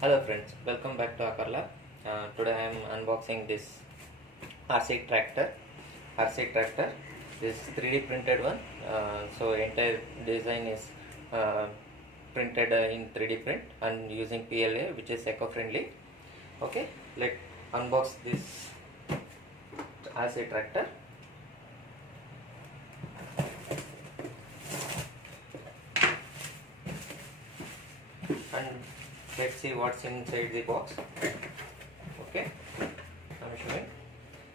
Hello friends, welcome back to Akarla. Today I am unboxing this RC tractor. RC tractor, this 3D printed one. So entire design is printed in 3D print and using PLA, which is eco-friendly. Okay, let's unbox this RC tractor. And let's see what's inside the box. Okay, I'm showing.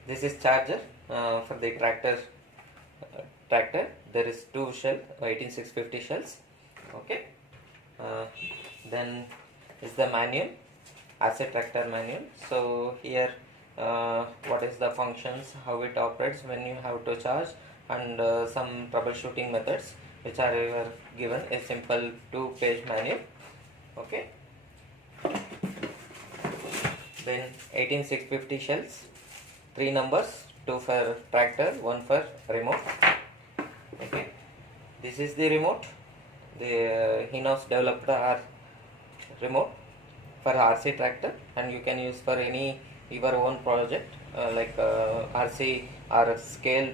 This is charger for the tractor. There is two shell, 18650 shells. Okay. Then is the manual, RC tractor manual. So here, what is the functions, how it operates, when you have to charge, and some troubleshooting methods which are given. A simple 2-page manual. Okay. Then 18650 shells, 3 numbers, 2 for tractor, 1 for remote. Okay, this is the remote. The Hinox developed our remote for RC tractor, and you can use for any your own project like RC or scale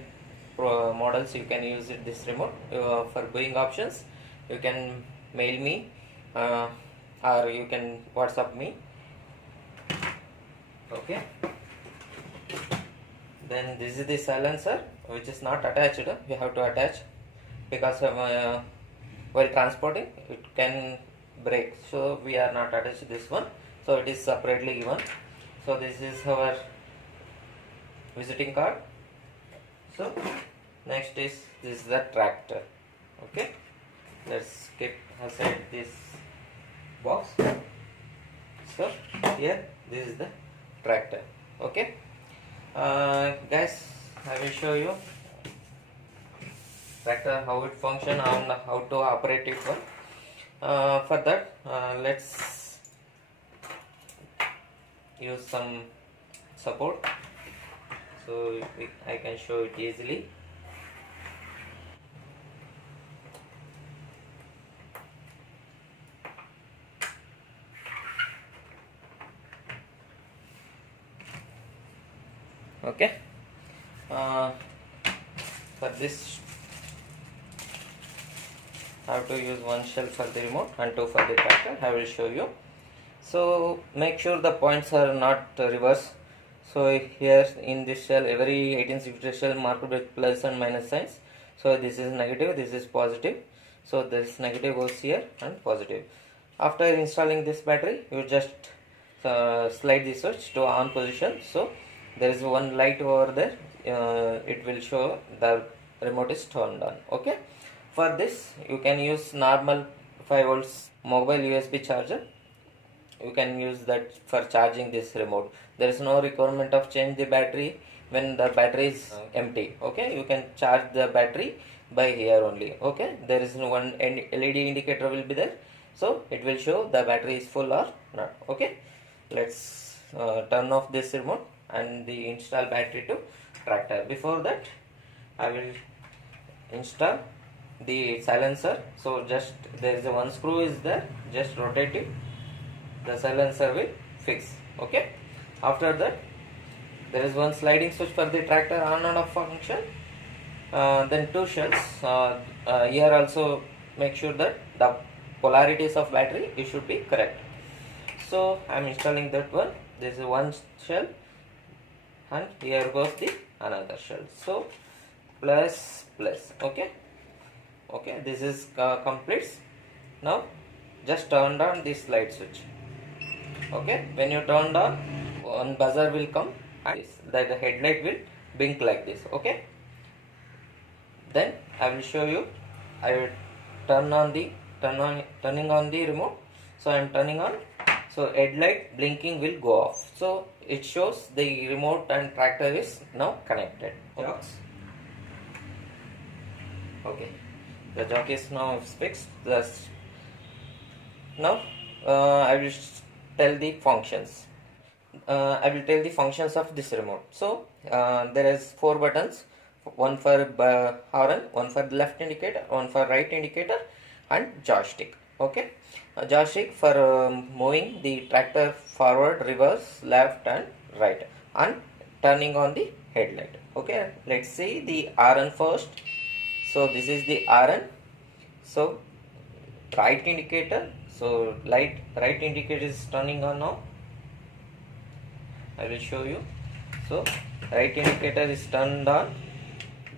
models. You can use this remote for buying options. You can mail me or you can WhatsApp me. Okay, then this is the silencer, which is not attached. You have to attach because while transporting it can break, so we are not attached to this one, so it is separately given. So this is our visiting card. So next is this is the tractor. Okay, let's keep aside this box. So here this is the tractor. Okay, guys, I will show you tractor, how it functions and how to operate it one. For that, let's use some support, so I can show it easily. Okay, for this I have to use one shell for the remote and 2 for the tractor. I will show you. So make sure the points are not reverse. So here in this shell, every 1860 shell marked with plus and minus signs. So this is negative, this is positive. So this negative goes here and positive. After installing this battery, you just slide the switch to on position. So there is one light over there. It will show the remote is turned on. Okay. For this, you can use normal 5 volts mobile USB charger. You can use that for charging this remote. There is no requirement of change the battery when the battery is empty. Okay, you can charge the battery by here only. Okay, there is no one LED indicator will be there, so it will show the battery is full or not. Okay, let's turn off this remote and the install battery to tractor. Before that, I will install the silencer. So just there is a one screw is there, just rotate it, the silencer will fix. Okay, after that there is one sliding switch for the tractor on and off function. Then 2 shells. Here also make sure that the polarities of battery it should be correct. So I am installing that one. This is one shell and here goes the another shell. So plus. Okay, this is completes. Now just turn on this light switch. Okay, when you turn on, one buzzer will come and the headlight will blink like this. Okay, then I will show you. I will turning on the remote. So I am turning on, so headlight blinking will go off, so it shows the remote and tractor is now connected. Okay, the jock is now fixed. Now I will tell the functions. I will tell the functions of this remote. So there is 4 buttons, one for horn, one for left indicator, one for right indicator, and joystick. Okay, a joystick for moving the tractor forward, reverse, left and right, and turning on the headlight. Okay, let's see the RN first. So this is the RN. So right indicator, so right indicator is turning on now. I will show you. So right indicator is turned on,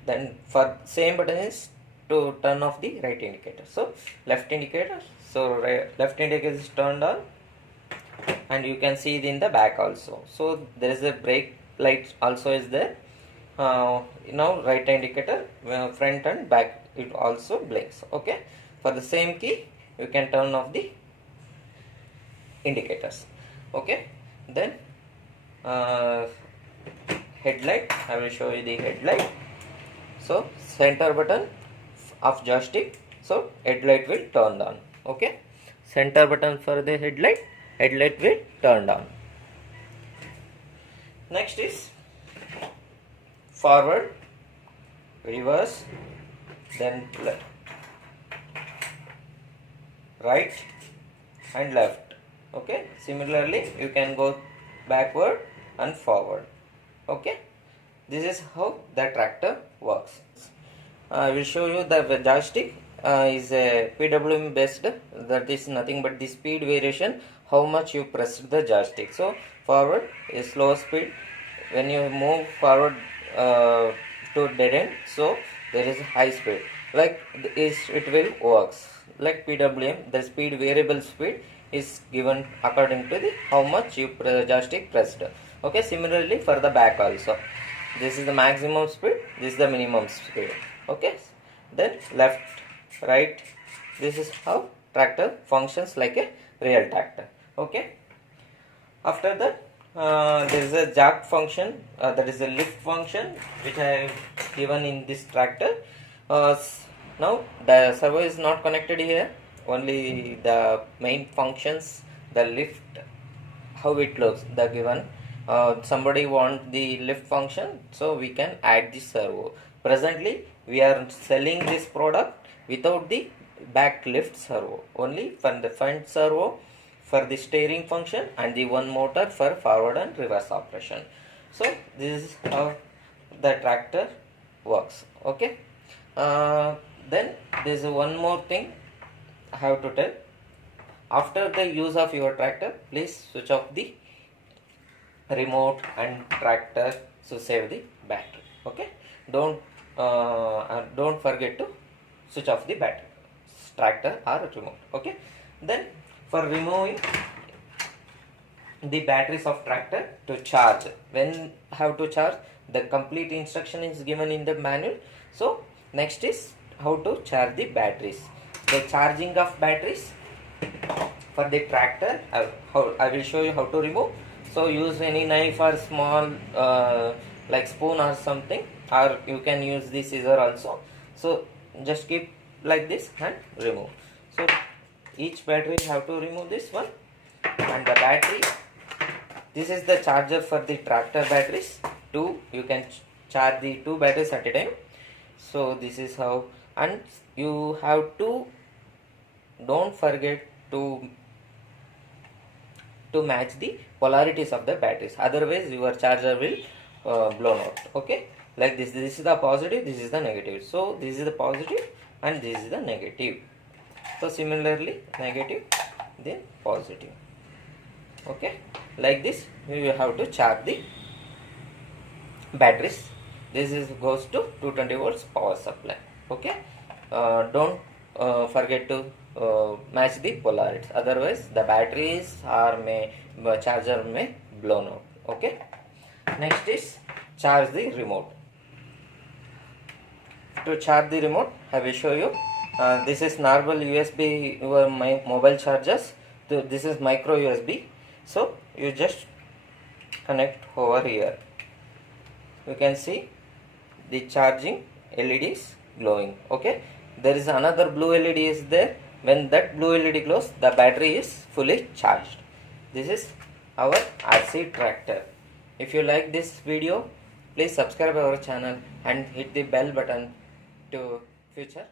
then for same button is to turn off the right indicator. So left indicator, so left indicator is turned on, and you can see it in the back also. So there is a brake light also is there. Now right indicator, front and back, it also blinks. Okay, for the same key you can turn off the indicators. Okay, then headlight, I will show you the headlight. So center button of joystick, so headlight will turn on. Okay, center button for the headlight will turn on. Next is forward, reverse, then right and left. Okay, similarly you can go backward and forward. Okay, this is how the tractor works. I will show you the joystick is a PWM based, that is nothing but the speed variation, how much you press the joystick. So forward is slow speed, when you move forward to dead end, so there is high speed, like it will works like PWM. The speed, variable speed is given according to the how much you joystick pressed. Okay, similarly for the back also, this is the maximum speed, this is the minimum speed. Okay, then left, right, this is how tractor functions like a real tractor. Okay, after that there is a jack function, that is a lift function which I have given in this tractor. Now the servo is not connected here, only the main functions, the lift, how it looks, the given. Somebody want the lift function, so we can add the servo. Presently we are selling this product without the back lift servo, only for the front servo, for the steering function, and the one motor for forward and reverse operation. So this is how the tractor works. Okay, then there is one more thing I have to tell. After the use of your tractor, please switch off the remote and tractor to save the battery. Okay, don't forget to switch off the battery, tractor or remote. Okay, then for removing the batteries of tractor to charge, when how to charge, the complete instruction is given in the manual. So next is how to charge the batteries. The charging of batteries for the tractor, I will show you how to remove. So use any knife or small like spoon or something, or you can use the scissor also. So just keep like this and remove. So each battery have to remove this one, and the battery, this is the charger for the tractor batteries. You can charge the 2 batteries at a time. So this is how, and you have to, don't forget to match the polarities of the batteries, otherwise your charger will blown out. Okay, like this is the positive, this is the negative. So this is the positive and this is the negative. So similarly negative, then positive. Okay, like this you have to charge the batteries. This is goes to 220 volts power supply. Okay, don't forget to match the polarities, otherwise the batteries or charger may blown out. Okay, next is charge the remote. To charge the remote, I will show you. This is normal USB, your mobile chargers. This is micro USB. So you just connect over here. You can see the charging LEDs glowing. Okay, there is another blue LED is there. When that blue LED glows, the battery is fully charged. This is our RC tractor. If you like this video, please subscribe our channel and hit the bell button to future